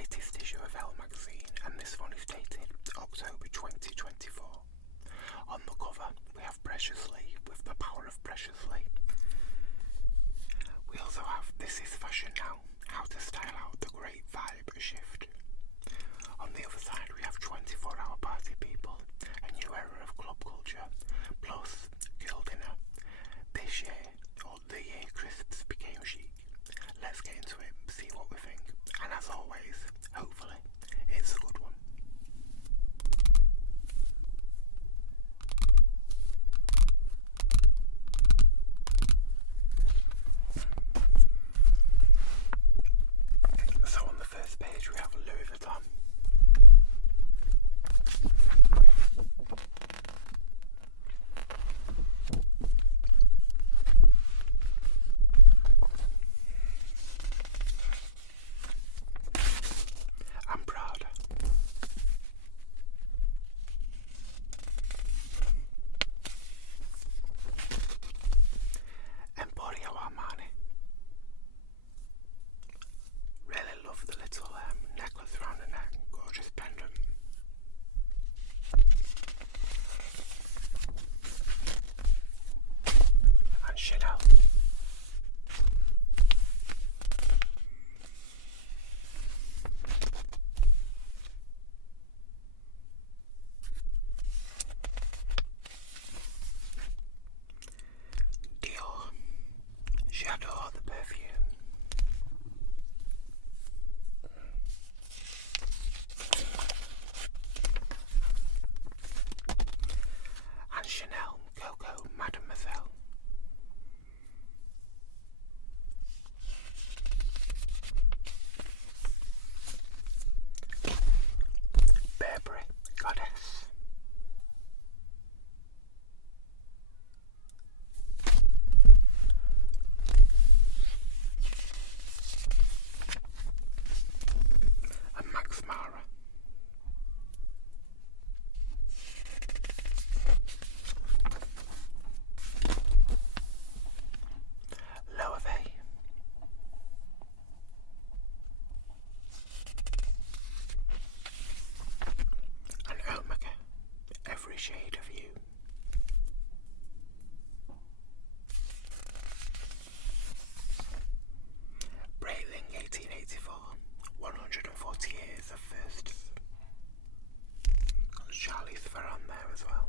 latest issue of Elle magazine, and this one is dated October 2024. On the cover we have Preciously with the power of Preciously. We also have This is Fashion Now, how to style out the great vibe shift. On the other side we have 24-hour party people, a new era of club culture, plus girl dinner. This year, or the year crisps became chic. Let's get into it, see what we think, and as always, hopefully, it's a good one. So on the first page we have Louis Vuitton. I'm proud. Emporio Armani. Really love the little necklace around the neck, gorgeous pendant. And Chanel. Dior. J'adore the perfume. And Chanel Coco Mademoiselle. Burberry Goddess. And Max Mara. Loewe. And Omega, Every Shade of You. Breitling 1884, 140 years of firsts. Got Charlize Theron there as well.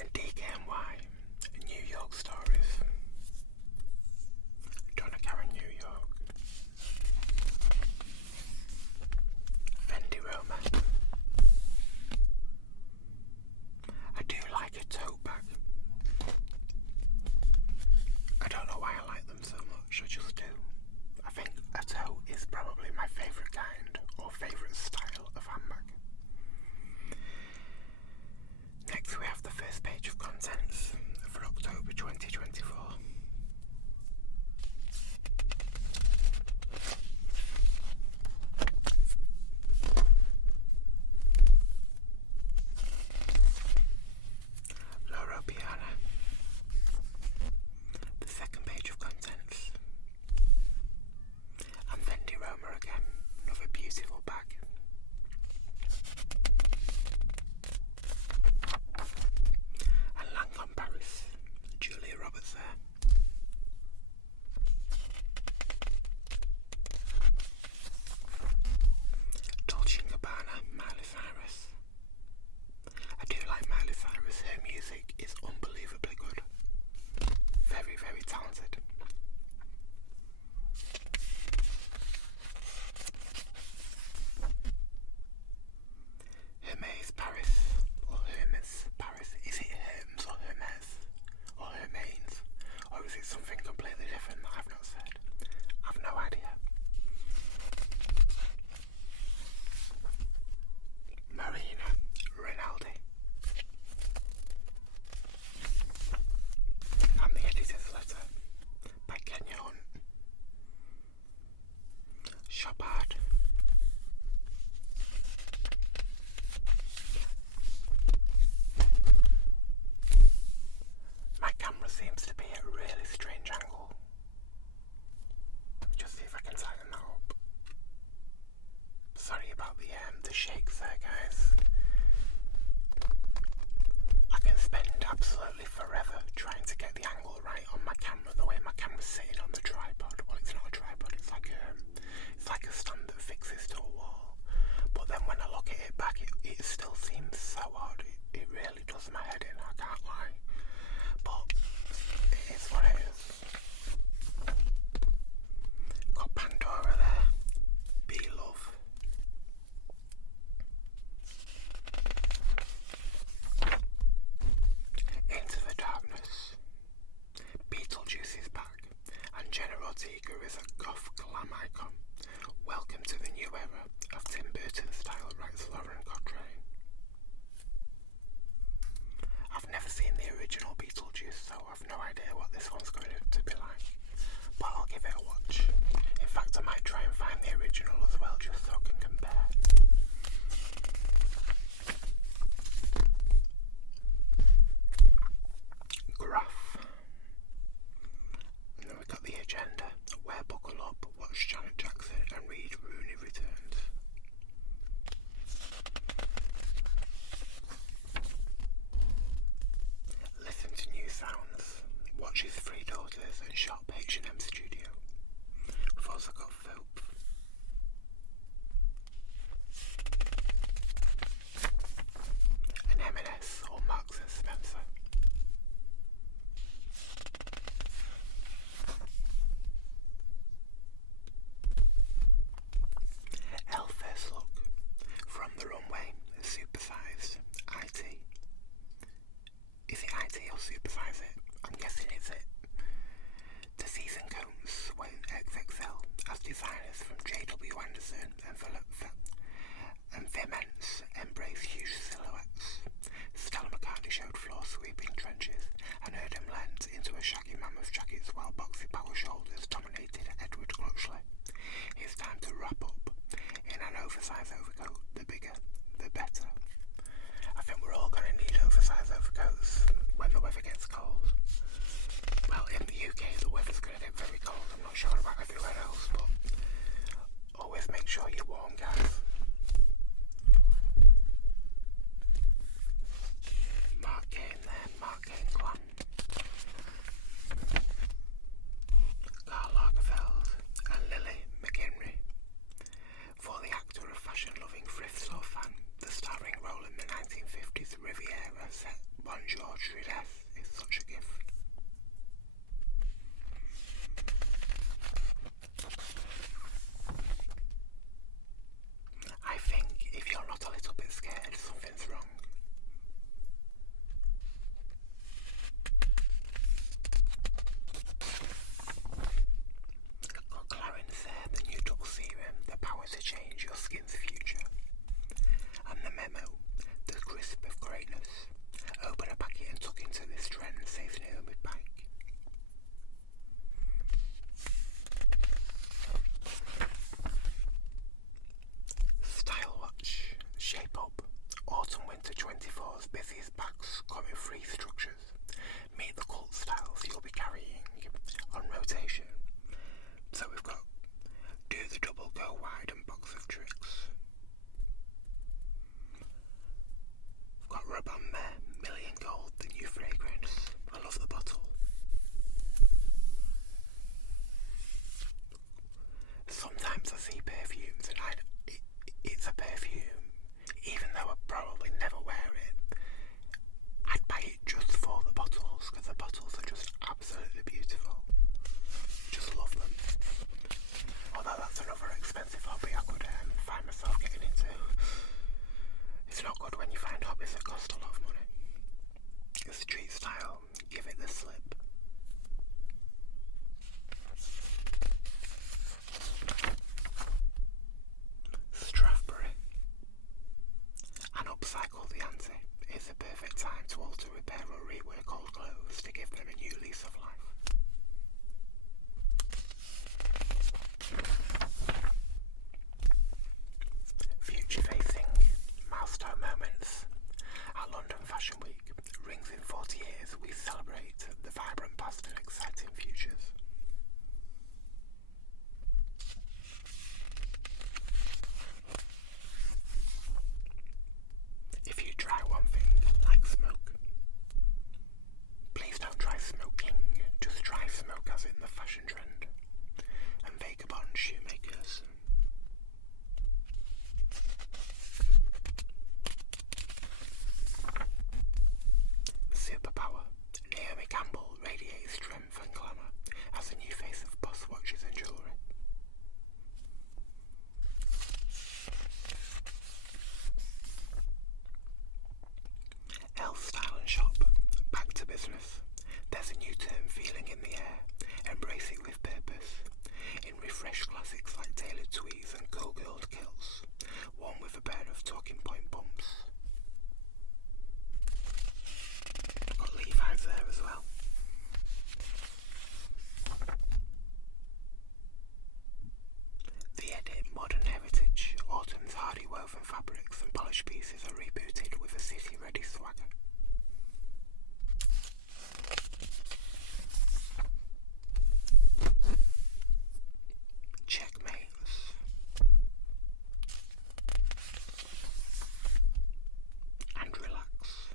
And DKNY, New York Stories. Donna Karan, New York. Fendi Roma. I do like a tote bag. I don't know why I like them so much, I just do. I think a tote is probably my favourite kind or favourite style of handbag. Next we have the first page of contents for October 2024. Loro Piana. The second page of contents. And Fendi Roma again, another beautiful bag. And Lancome Paris, Julia Roberts there. is a goth glam icon. Welcome to the new era of Tim Burton style, writes Lauren Cochrane. I've never seen the original Beetlejuice, so I've no idea what this one's going to be like, but I'll give it a watch. In fact, I might try and find the original as well, just so I can compare. Graph. And then we've got the agenda. Wear buckle up, watch Janet Jackson and read Rooney Returns. Listen to new sounds. Watch his three daughters and shop H&M Studio. We've also got Fope. And M&S or Marks and Spencer. Elle first look. From the Runway, supersized. IT. Is it IT or supersize it? I'm guessing it's it. The season coats went XXL as designers from J.W. Anderson and Viments embrace huge silhouettes. Stella McCartney showed floor-sweeping trenches and heard him lent into a shaggy mammoth jackets while boxy power shoulders dominated Edward Clutchley. It's time to wrap up in an oversized overcoat. The bigger, the better. I think we're all going to need oversized overcoats when the weather gets cold. Well, in the UK the weather's going to get very cold. I'm not sure about everywhere else, but always make sure you're warm, guys. Mark Kane there, Mark Kane Glam. Karl Lagerfeld and Lily McHenry. For the actor of fashion-loving thrift store fan, the starring role in the 1950s Riviera set Bonjour Trudesse is such a gift. I think if you're not a little bit scared, something's wrong. Got Clarins there, the new double serum, the power to change your skin's future. And the memo, the crisp of greatness. Open a packet and tuck into this trend, says Naomi Pike. Style watch, shape up. Autumn winter 24's busiest packs come in 3 structures. Meet the cult styles you'll be carrying on rotation. So we've got do the double, go wide and box of tricks. We've got Rub On there, Million Gold, the new fragrance. I love the bottle. Sometimes I see perfumes and it's a perfume, even though I probably never wear it. I'd buy it just for the bottles, because the bottles are just absolutely beautiful. Just love them. Although that's another expensive hobby I could find myself getting into. It's not good when you find hobbies that cost a lot of money. Street style, give it the slip. Strathbury. And upcycle the ante. It's the perfect time to alter, repair or rework old clothes to give them a new lease of life. Future facing, milestone moments. At London Fashion Week, rings in 40 years, we celebrate the vibrant past and exciting futures. If you try one thing, like smoke, please don't try smoking, just polished pieces are rebooted with a city-ready swagger. Checkmates. And relax.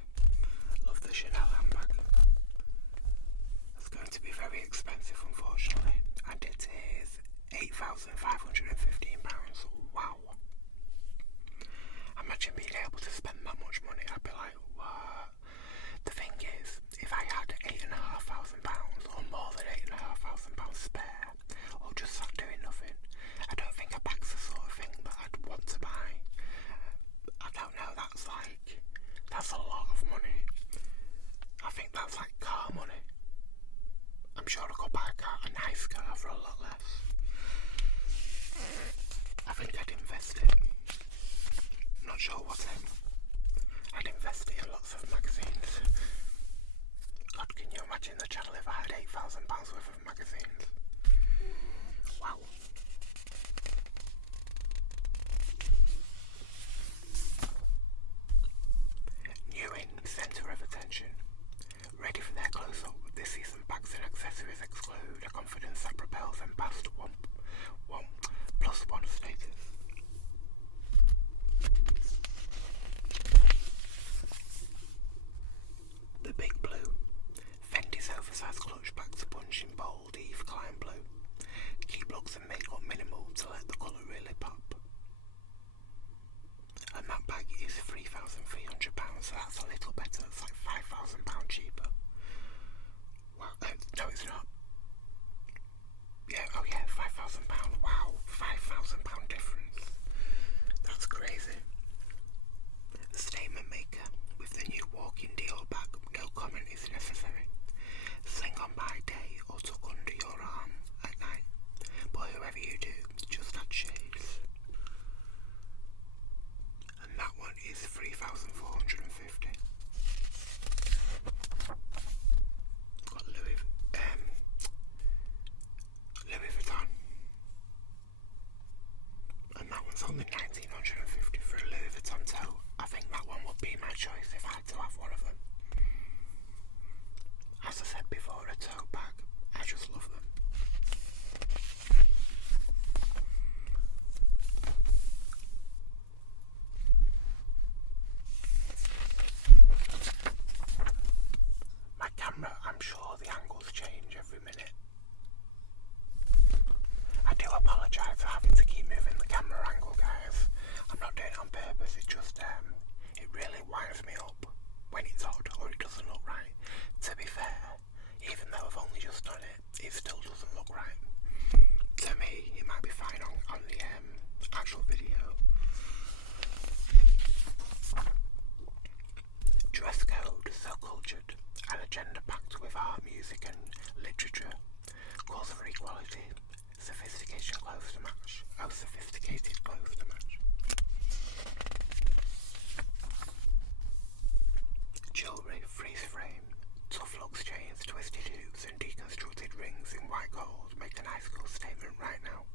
Love the Chanel handbag. It's going to be very expensive, unfortunately, and it is £8,515. Wow. Imagine being able to spend that much money. I'd be like, what? The thing is, if I had £8,500 or more than £8,500 spare, or just sat doing nothing, I don't think a bag's the sort of thing that I'd want to buy. I don't know, that's a lot of money. I think that's like car money. I'm sure I could buy a nice car for a lot less. I think I'd invest it. Not sure what in. I'd invest it in lots of magazines. God, can you imagine the channel if I had £8,000 worth of magazines? Wow. New in centre of attention. Ready for their close-up. This season bags and accessories exclude a confidence that propels them past one plus one status. The Big Blue. Fendi's oversized clutch back to punch in bold Eve Klein blue. Keep looks and makeup minimal to let the colour really pop. And that bag is £3,300, so that's a little better. It's like £5,000 cheaper. Wow, no it's not. Yeah, oh yeah, £5,000. Wow, £5,000 difference. That's crazy. The statement maker with the new walking Dior bag, no comment is necessary. Sling on by day or tuck under your arm at night. But whoever you do, just add shades. And that one is £3,450. Got Louis Vuitton. And that one's only £1,950 for a Louis Vuitton tote. I think that one would be my choice if I had to have one of them. As I said before, a tote bag, I just love them. My camera, I'm sure the angles change every minute. I do apologise for having to keep moving the camera angle, guys. I'm not doing it on purpose, it just, it really winds me up when it's odd or it doesn't look right. To be fair, even though I've only just done it, it still doesn't look right. To me, it might be fine on the actual video. Dress code, so cultured, an agenda packed with art, music and literature. Calls for equality, sophistication clothes to match. Oh, sophisticated clothes to match. Jewellery, freeze frame, tough looks chains, twisted hoops and deconstructed rings in white gold make a nice cool statement right now.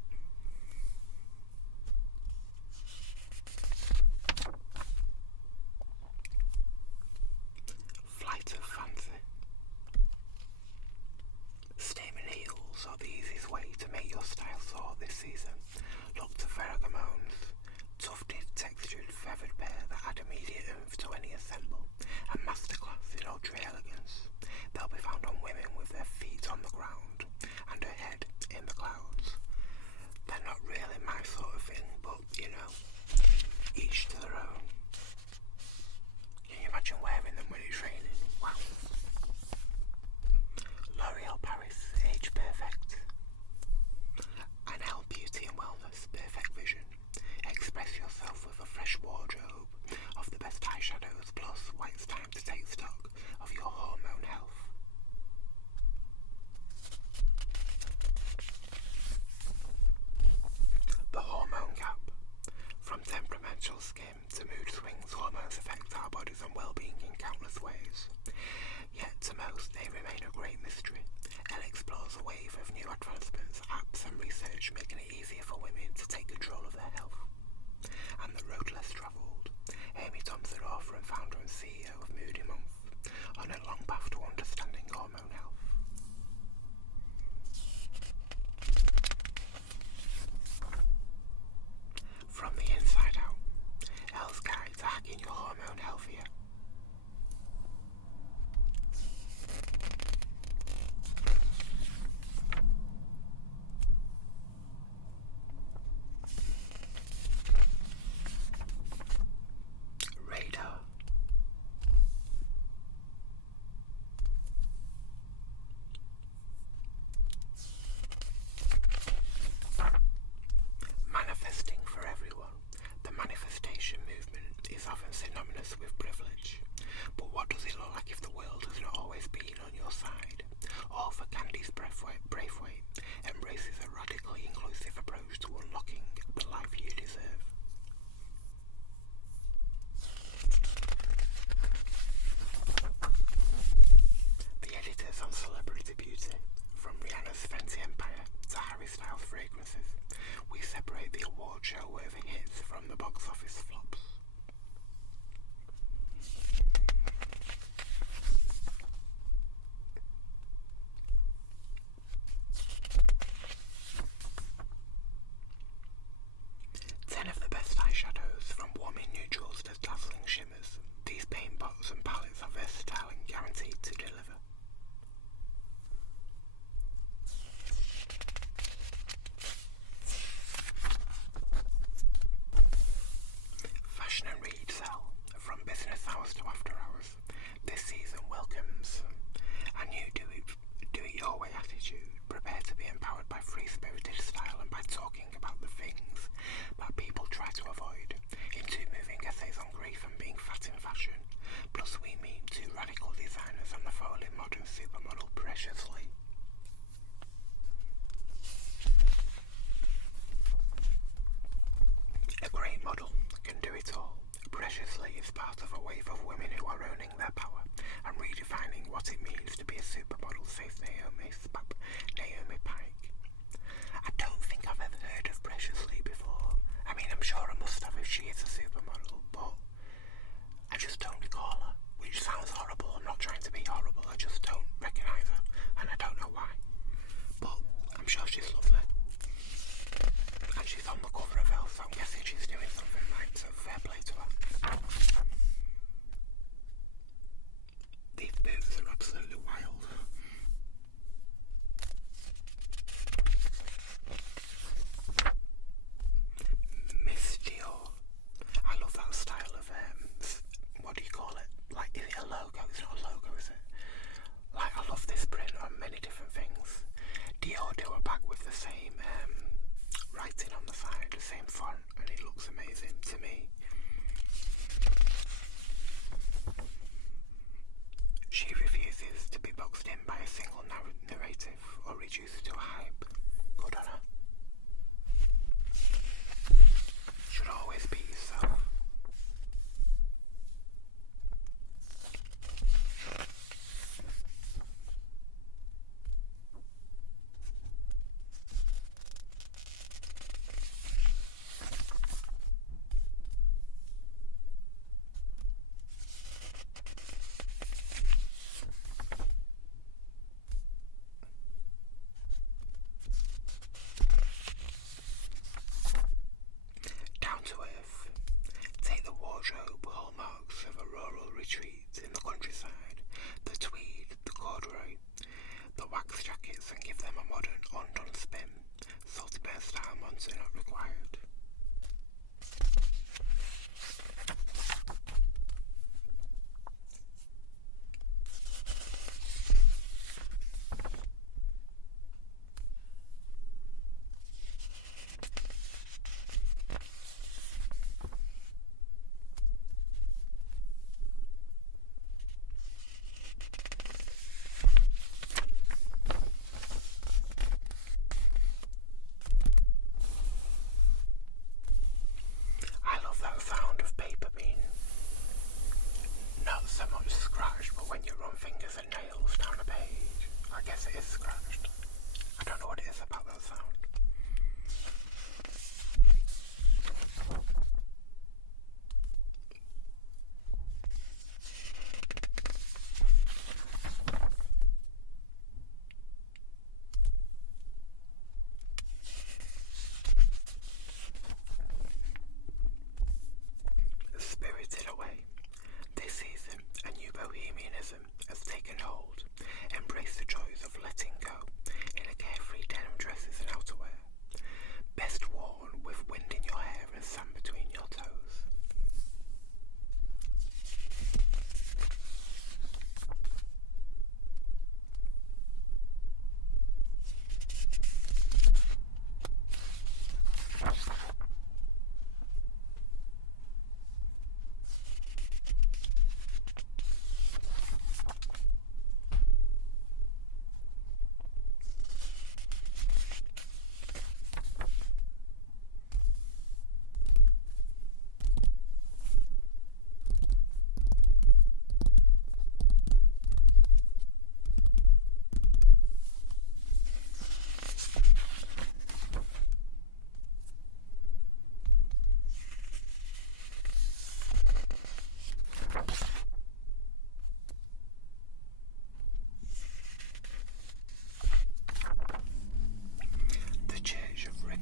Flight of fancy. Statement heels are the easiest way to make your style soar this season. Look to Ferragamone's tufted, textured, feathered pair that add immediate oomph to any assemble, and masterclass in ultra elegance. They'll be found on women with their feet on the ground and her head in the clouds. They're not really my sort of thing, but you know, each to their own. Can you imagine wearing them when it's raining? Wow. L'Oreal Paris, age perfect. And Elle Beauty and Wellness, perfect vision. Express yourself with a fresh wardrobe of the best eyeshadows, plus why it's time to take stock of your hormone health. The hormone gap. From temperamental skin to mood swings, hormones affect our bodies and well-being in countless ways. Yet to most, they remain a great mystery. Elle explores a wave of new advancements, apps and research making it easier for women to take control of their health. And the road less travelled. Amy Thompson, author and founder and CEO of Moody Month, on a long path to understanding hormone health. From the inside out, Elle's guide to hacking your hormone healthier. Radar.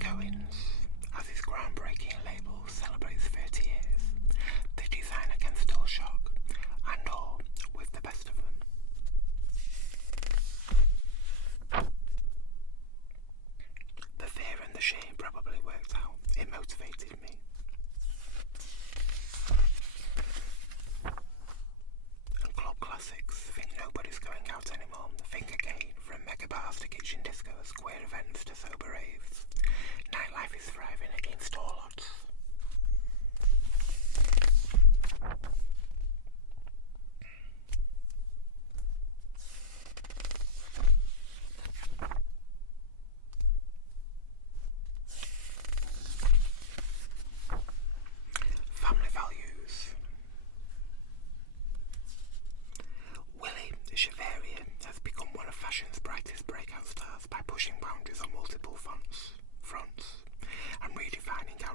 As its groundbreaking label celebrates 30 years, the designer can still shock and awe with the best of them. The fear and the shame probably worked out. It motivated me. And club classics, think nobody's going out anymore. Think again, from mega bars to kitchen discos, queer events to sober raves. Nightlife is thriving against all odds. Family values. Willie Chevalier has become one of fashion's brightest breakout stars by pushing boundaries on multiple fronts and redefining how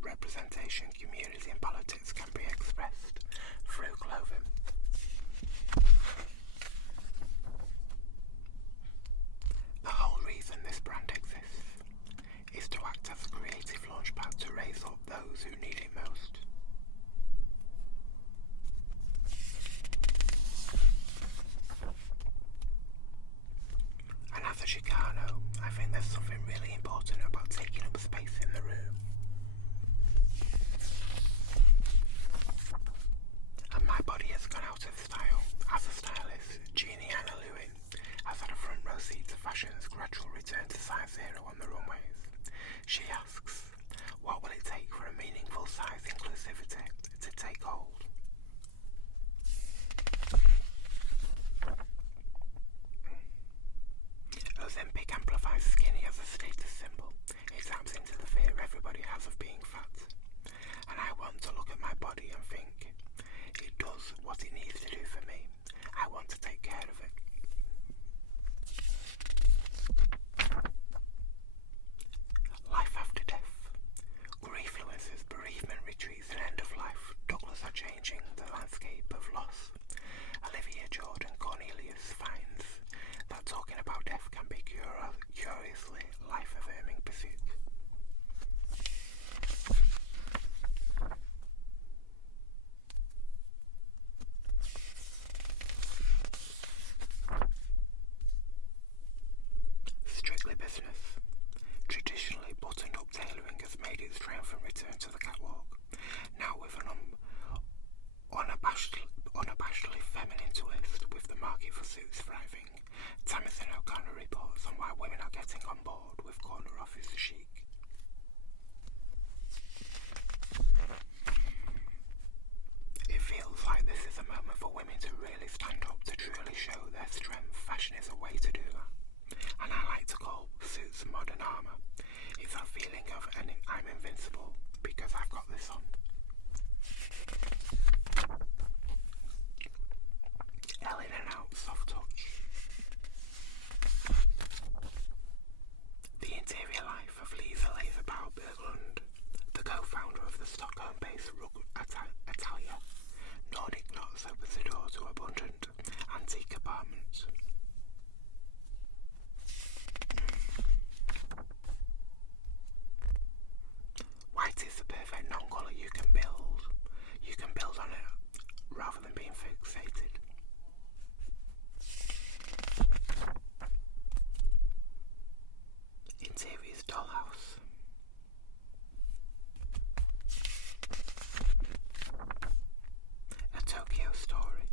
representation, community and politics can be expressed through clothing. The whole reason this brand exists is to act as a creative launchpad to raise up those who need it most. And as a Chicano, I think there's something really important about taking up space in the room. And my body has gone out of style. As a stylist, Jeannie Anna Lewin has had a front row seat to fashion's gradual return to size zero on the runways. She asks, what will it take for a meaningful size inclusivity to take hold? Ozempic amplifies skinny as a status symbol. It taps into the fear everybody has of being fat. And I want to look at my body and think, it does what it needs to do for me. I want to take care of it. Life after death. Griefluences, bereavement retreats and end of life. Douglas are changing the landscape of loss. Olivia Jordan Cornelius finds that talking about death can be curiously life-affirming pursuit. Strictly business. Traditionally, buttoned-up tailoring has made its triumphant return to the catwalk, now with an unabashedly feminine twist, with the market for suits thriving. Tamsin O'Connor reports on why women are getting on board with corner office chic. It feels like this is a moment for women to really stand up, to truly show their strength. Fashion is a way to do that. And I like to call suits modern armour. It's that feeling of I'm invincible because I've got this on. Elle in and out, soft touch. The interior life of Lisa Laserbaugh Berglund, the co-founder of the Stockholm-based rug atelier. Nordic Knots opens the door to abundant antique apartments. White is the perfect non-colour you can build. You can build on it rather than being fixated. Interiors dollhouse. A Tokyo story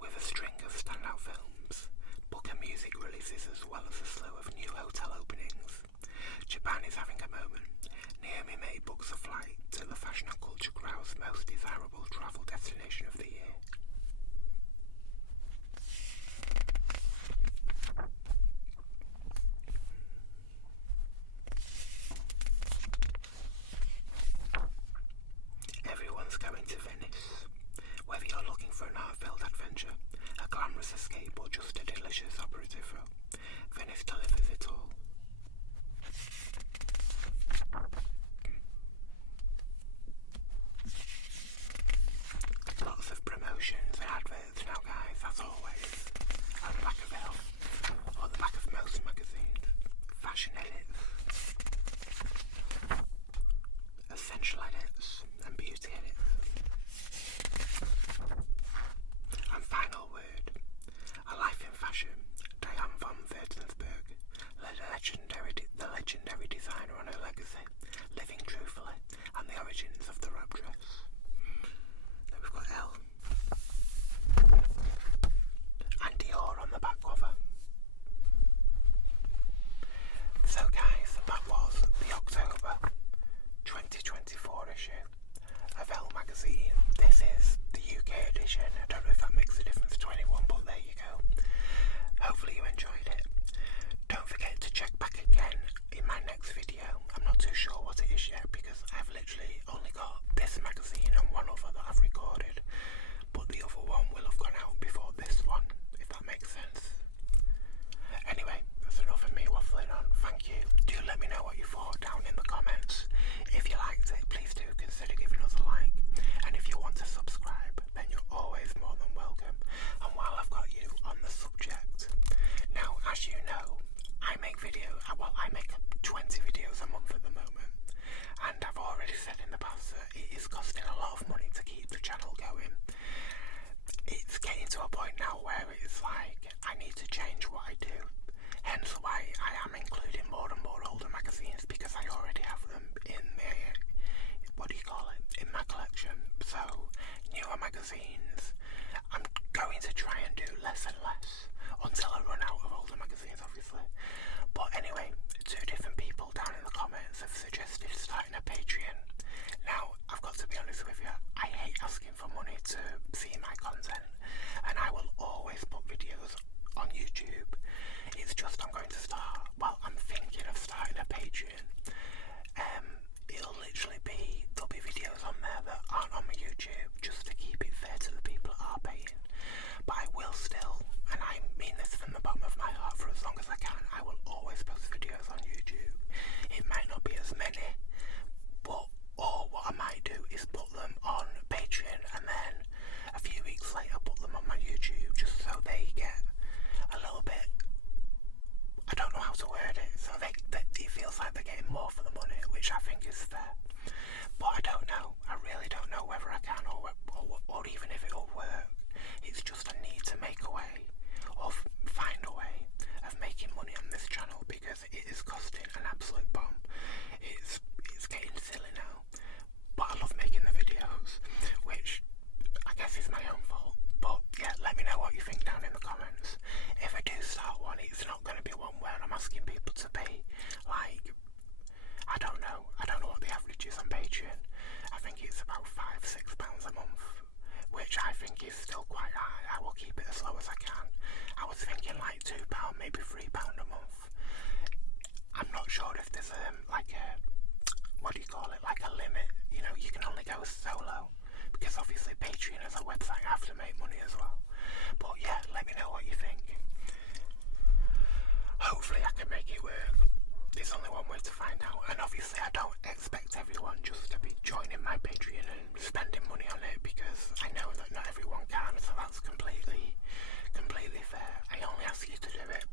with a string of standout films, book and music releases as well as a slew of new hotel openings. Japan is having a moment. Naomi May books a flight to the fashion and culture crowd's most desirable travel destination of the year. Everyone's going to Venice. Whether you're looking for an art-filled adventure, a glamorous escape or just a delicious aperitivo, Venice delivers it all. Lots is fair. But I don't know. I really don't know whether I can or even if it'll work. It's just I need to make a way or find a way of making money on this channel because it is costing an absolute bomb. It's getting silly now. But I love making the videos, which I guess is my own fault. But yeah, let me know what you think down in the comments. If I do start one, it's not going to be one where I'm asking people to pay, like, I don't know what the average is on Patreon. I think it's about £5-6 a month, which I think is still quite high. I will keep it as low as I can. I was thinking like £2, maybe £3 a month. I'm not sure if there's like a, what do you call it, like a limit. You know, you can only go so low because obviously Patreon as a website I have to make money as well. But yeah, let me know what you think. Hopefully I can make it work. There's only one way to find out, and obviously I don't expect everyone just to be joining my Patreon and spending money on it because I know that not everyone can, so that's completely fair. I only ask you to do it